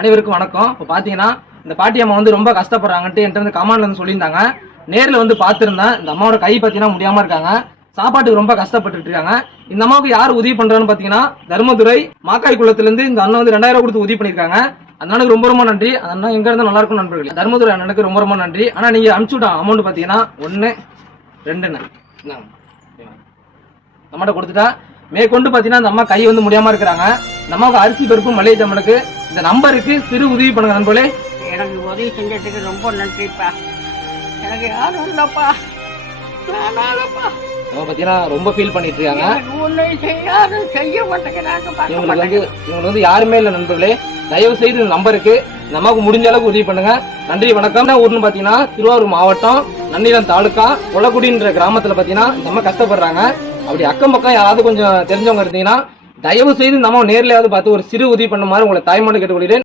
அனைவருக்கும் வணக்கம். இப்போ பார்த்தீங்கன்னா இந்த பாட்டி அம்மா வந்து ரொம்ப கஷ்டப்படுறாங்கன்ட்டு என்கிட்ட வந்து கமாண்ட்ல வந்து சொல்லியிருந்தாங்க. நேரில் வந்து பார்த்துருந்தேன். இந்த அம்மாவோட கை பார்த்தீங்கன்னா முடியாம இருக்காங்க. சாப்பாட்டுக்கு ரொம்ப கஷ்டப்பட்டு இருக்காங்க. இந்த அம்மாவுக்கு யார் உதவி பண்றான்னு பார்த்தீங்கன்னா தர்மதுரை மாக்காய் குளத்திலிருந்து இந்த அண்ணன் வந்து 2000 கொடுத்து உதவி பண்ணியிருக்காங்க. அண்ணனுக்கு ரொம்ப ரொம்ப நன்றி. அந்த அண்ணன் எங்க இருந்தா நல்லா இருக்கும் நண்பர்கள். தர்மதுரை அண்ணனுக்கு ரொம்ப ரொம்ப நன்றி. ஆனா நீங்க அனுப்பிச்சுட்ட அமௌண்ட் பார்த்தீங்கன்னா 1 2 நம்மகிட்ட கொடுத்துட்டா மேற்கொண்டு பார்த்தீங்கன்னா அந்த அம்மா கை வந்து முடியாம இருக்கிறாங்க. இந்த அம்மாவுக்கு அரிசி பருப்பு மளிகை ஜாமானுக்கு இந்த நம்பருக்கு சிறு உதவி பண்ணுங்க நண்பர்களே. எனக்கு உதவி செஞ்சதுக்கு ரொம்ப நன்றிப்பா. எனக்கு யாரும் இல்லப்பா, பாத்தீங்கன்னா ரொம்ப ஃபீல் பண்ணிட்டு இருக்காங்க. செய்ய மாட்டேங்கிறாங்க. இவங்களுக்கு வந்து யாருமே இல்லை நண்பர்களே. தயவு செய்து இந்த நம்பருக்கு இந்த அம்மாவுக்கு முடிஞ்ச அளவுக்கு உதவி பண்ணுங்க. நன்றி வணக்கம். ஊர்னு பாத்தீங்கன்னா திருவாரூர் மாவட்டம் நன்னிலம் தாலுக்கா கொலக்குடின்ற கிராமத்துல பாத்தீங்கன்னா இந்த அம்மா கஷ்டப்படுறாங்க. அப்படி அக்கம் பக்கம் யாராவது கொஞ்சம் தெரிஞ்சவங்க இருந்தீங்கன்னா தயவு செய்து நம்ம நேரிலையாவது பார்த்து ஒரு சிறு உதவி பண்ண மாதிரி உங்களை தாய்மொழி கேட்டுக்கொள்கிறேன்.